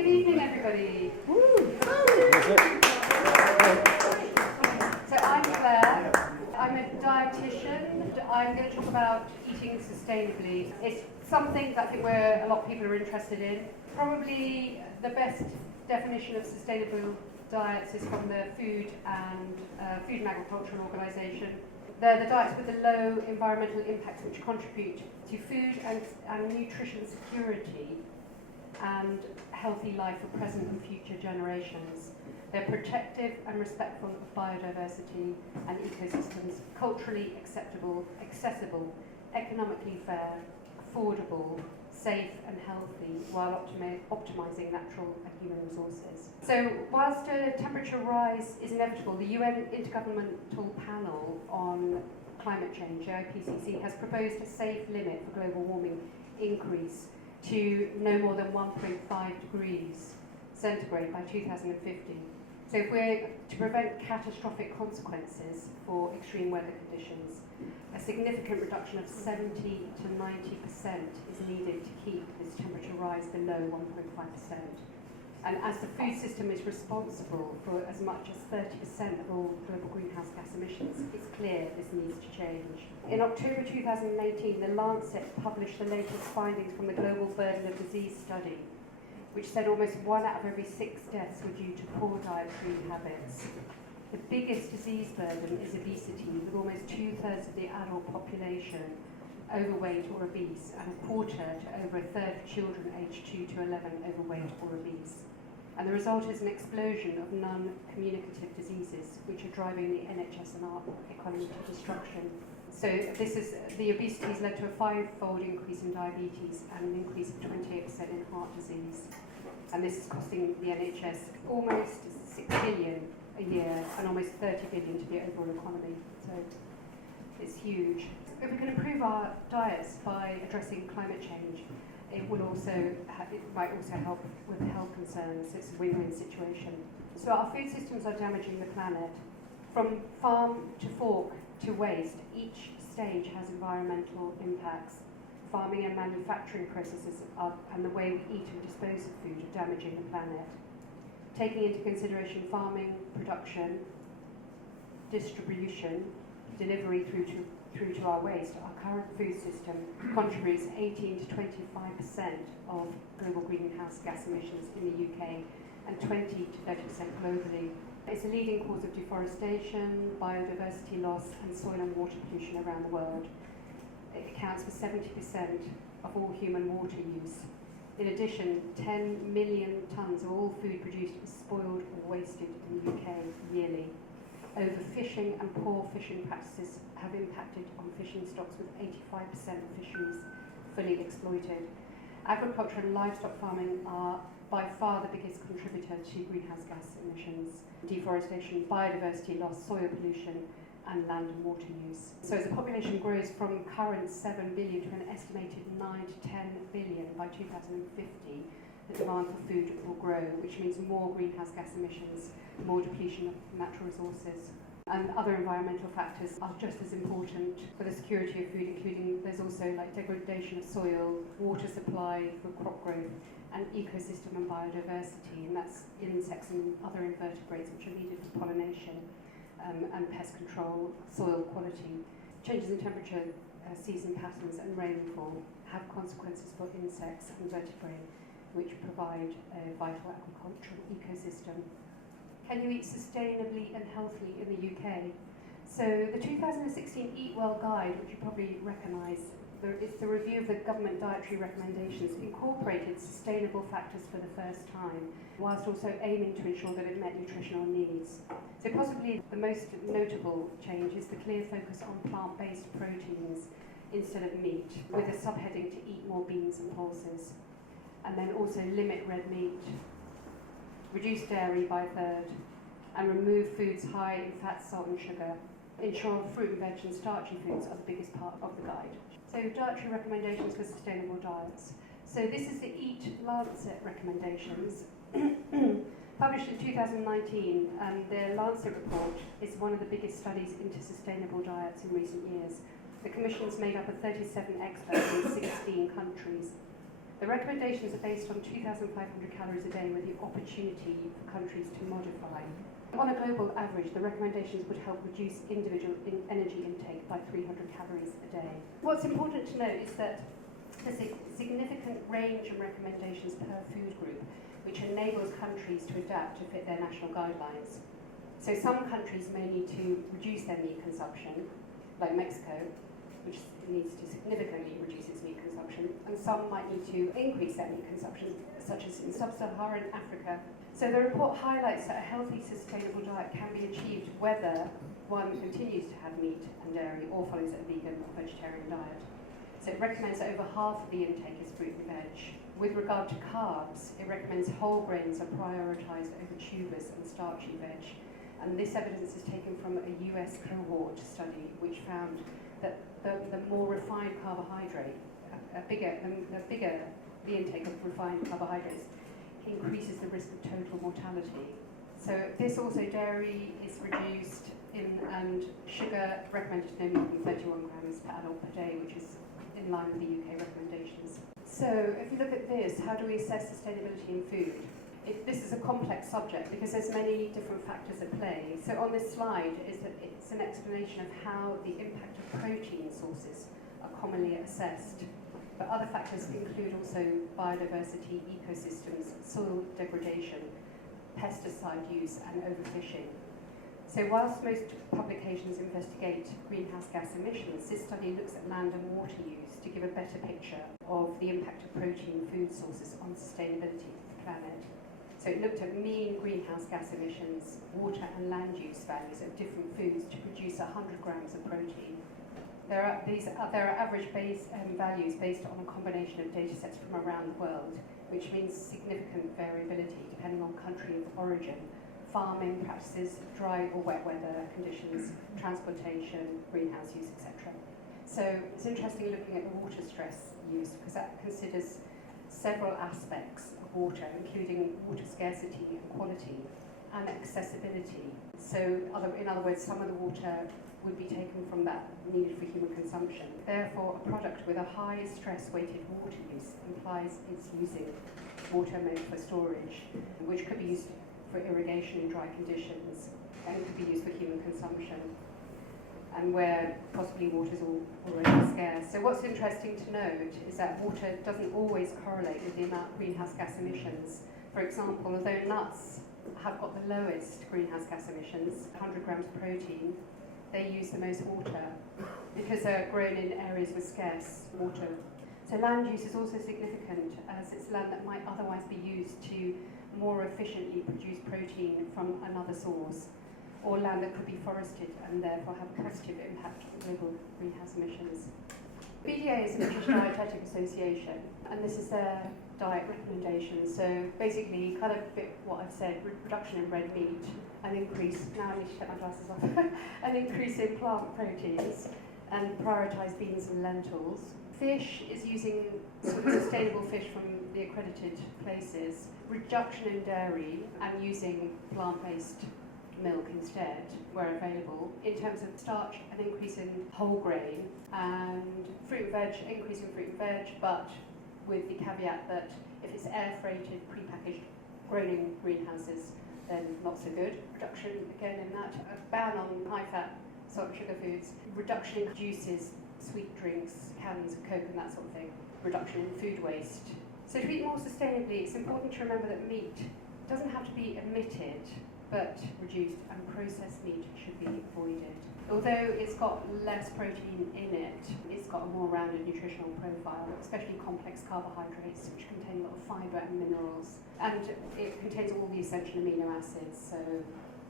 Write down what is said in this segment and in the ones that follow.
Good evening, everybody. So I'm Claire. I'm a dietitian. I'm going to talk about eating sustainably. It's something that I think a lot of people are interested in. Probably the best definition of sustainable diets is from the Food and Agricultural Organisation. They're the diets with the low environmental impacts which contribute to food and nutrition security and healthy life for present and future generations. They're protective and respectful of biodiversity and ecosystems, culturally acceptable, accessible, economically fair, affordable, safe and healthy, while optimising natural and human resources. So whilst a temperature rise is inevitable, the UN Intergovernmental Panel on Climate Change, the IPCC, has proposed a safe limit for global warming increase to no more than 1.5 degrees centigrade by 2050. So if we're to prevent catastrophic consequences for extreme weather conditions, a significant reduction of 70 to 90% is needed to keep this temperature rise below 1.5%. And as the food system is responsible for as much as 30% of all global greenhouse gas emissions, it's clear this needs to change. In October 2018, The Lancet published the latest findings from the Global Burden of Disease study, which said almost 1 out of every 6 deaths were due to poor dietary habits. The biggest disease burden is obesity, with almost 2/3 of the adult population overweight or obese, and 1/4 to over 1/3 of children aged 2 to 11 overweight or obese. And the result is an explosion of non-communicative diseases, which are driving the NHS and our economy to destruction. So the obesity has led to a 5-fold increase in diabetes and an increase of 28% in heart disease. And this is costing the NHS almost 6 billion a year and almost 30 billion to the overall economy. So it's huge. If we can improve our diets by addressing climate change, it might also help with health concerns. It's a win-win situation. So our food systems are damaging the planet. From farm to fork to waste, each stage has environmental impacts. Farming and manufacturing processes and the way we eat and dispose of food are damaging the planet. Taking into consideration farming, production, distribution, delivery through to our waste, our current food system contributes 18 to 25% of global greenhouse gas emissions in the UK and 20 to 30% globally. It's a leading cause of deforestation, biodiversity loss and soil and water pollution around the world. It accounts for 70% of all human water use. In addition, 10 million tonnes of all food produced is spoiled or wasted in the UK yearly. Overfishing and poor fishing practices have impacted on fishing stocks, with 85% of fisheries fully exploited. Agriculture and livestock farming are by far the biggest contributor to greenhouse gas emissions, deforestation, biodiversity loss, soil pollution, and land and water use. So as the population grows from current 7 billion to an estimated 9 to 10 billion by 2050, the demand for food will grow, which means more greenhouse gas emissions, more depletion of natural resources. And other environmental factors are just as important for the security of food, including there's also degradation of soil, water supply for crop growth, and ecosystem and biodiversity, and that's insects and other invertebrates which are needed for pollination and pest control, soil quality. Changes in temperature, season patterns and rainfall have consequences for insects and vertebrae, which provide a vital agricultural ecosystem. Can you eat sustainably and healthily in the UK? So the 2016 Eat Well Guide, which you probably recognise, it's the review of the government dietary recommendations, incorporated sustainable factors for the first time, whilst also aiming to ensure that it met nutritional needs. So possibly the most notable change is the clear focus on plant-based proteins instead of meat, with a subheading to eat more beans and pulses. And then also limit red meat, reduce dairy by 1/3, and remove foods high in fat, salt and sugar. Ensure fruit and veg and starchy foods are the biggest part of the guide. So dietary recommendations for sustainable diets. So this is the Eat Lancet recommendations. Published in 2019, the Lancet report is one of the biggest studies into sustainable diets in recent years. The commission's made up of 37 experts in 16 countries. The recommendations are based on 2,500 calories a day with the opportunity for countries to modify. On a global average, the recommendations would help reduce individual energy intake by 300 calories a day. What's important to note is that there's a significant range of recommendations per food group, which enables countries to adapt to fit their national guidelines. So some countries may need to reduce their meat consumption, like Mexico, which needs to significantly reduce its meat consumption, and some might need to increase their meat consumption, such as in sub-Saharan Africa. So the report highlights that a healthy, sustainable diet can be achieved whether one continues to have meat and dairy or follows a vegan or vegetarian diet. So it recommends that over half of the intake is fruit and veg. With regard to carbs, it recommends whole grains are prioritised over tubers and starchy veg. And this evidence is taken from a US cohort study which found that the more refined carbohydrate, the bigger the intake of refined carbohydrates, increases the risk of total mortality. So this also, dairy is reduced and sugar recommended no more than 31 grams per adult per day, which is in line with the UK recommendations. So if you look at this, how do we assess sustainability in food? This is a complex subject because there's many different factors at play. So on this slide it's an explanation of how the impact of protein sources are commonly assessed. But other factors include also biodiversity, ecosystems, soil degradation, pesticide use and overfishing. So whilst most publications investigate greenhouse gas emissions, this study looks at land and water use to give a better picture of the impact of protein food sources on sustainability of the planet. So it looked at mean greenhouse gas emissions, water and land use values of different foods to produce 100 grams of protein. There are average values based on a combination of data sets from around the world, which means significant variability depending on country of origin, farming practices, dry or wet weather conditions, transportation, greenhouse use, etc. So it's interesting looking at the water stress use because that considers several aspects of water, including water scarcity and quality and accessibility. So in other words, some of the water would be taken from that needed for human consumption. Therefore, a product with a high stress-weighted water use implies it's using water meant for storage, which could be used for irrigation in dry conditions and could be used for human consumption, and where possibly water is already scarce. So what's interesting to note is that water doesn't always correlate with the amount of greenhouse gas emissions. For example, although nuts have got the lowest greenhouse gas emissions, 100 grams of protein, they use the most water because they're grown in areas with scarce water. So land use is also significant as it's land that might otherwise be used to more efficiently produce protein from another source, or land that could be forested and therefore have a positive impact on global greenhouse emissions. BDA is a British Dietetic Association, and this is their diet recommendations. So basically, kind of fit what I've said, reduction in red meat, an increase, now I need to take my glasses off, an increase in plant proteins, and prioritise beans and lentils. Fish is using sort of sustainable fish from the accredited places, reduction in dairy, and using plant-based milk instead where available. In terms of starch, an increase in whole grain, and fruit and veg, increase in fruit and veg, but with the caveat that if it's air freighted, pre-packaged, grown in greenhouses, then not so good. Reduction again in that, a ban on high fat, salt and sugar foods, reduction in juices, sweet drinks, cans of Coke and that sort of thing, reduction in food waste. So to eat more sustainably, it's important to remember that meat doesn't have to be omitted, but reduced, and processed meat should be avoided. Although it's got less protein in it, it's got a more rounded nutritional profile, especially complex carbohydrates, which contain a lot of fibre and minerals. And it contains all the essential amino acids, so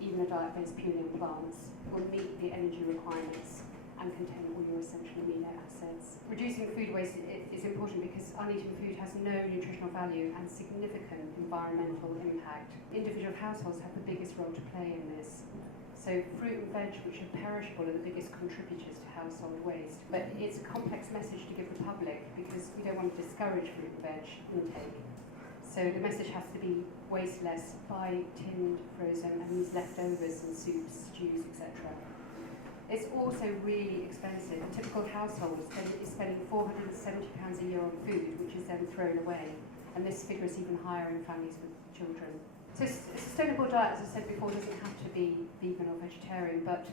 even a diet based purely on plants will meet the energy requirements and contain all your essential amino acids. Reducing food waste is important because uneaten food has no nutritional value and significant environmental impact. Individual households have the biggest role to play in this. So fruit and veg, which are perishable, are the biggest contributors to household waste. But it's a complex message to give the public because we don't want to discourage fruit and veg intake. So the message has to be waste less, buy tinned, frozen, and use leftovers in soups, stews, etc. It's also really expensive. A typical household is spending £470 a year on food, which is then thrown away. And this figure is even higher in families with children. So a sustainable diet, as I said before, doesn't have to be vegan or vegetarian, but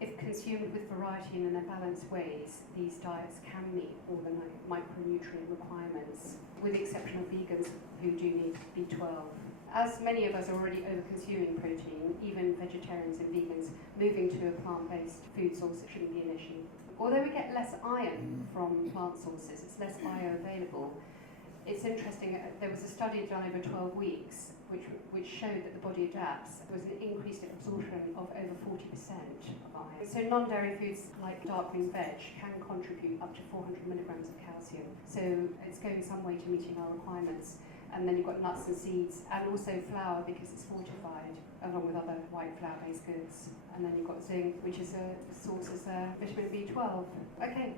if consumed with variety and in a balanced ways, these diets can meet all the micronutrient requirements, with the exception of vegans who do need B12. As many of us are already over-consuming protein, even vegetarians and vegans, moving to a plant-based food source shouldn't be an issue. Although we get less iron from plant sources, it's less bioavailable. It's interesting, there was a study done over 12 weeks which showed that the body adapts. There was an increased absorption of over 40% of iron. So non-dairy foods like dark green veg can contribute up to 400 milligrams of calcium. So it's going some way to meeting our requirements. And then you've got nuts and seeds, and also flour because it's fortified, along with other white flour-based goods. And then you've got zinc, which is a source of vitamin B12. Okay.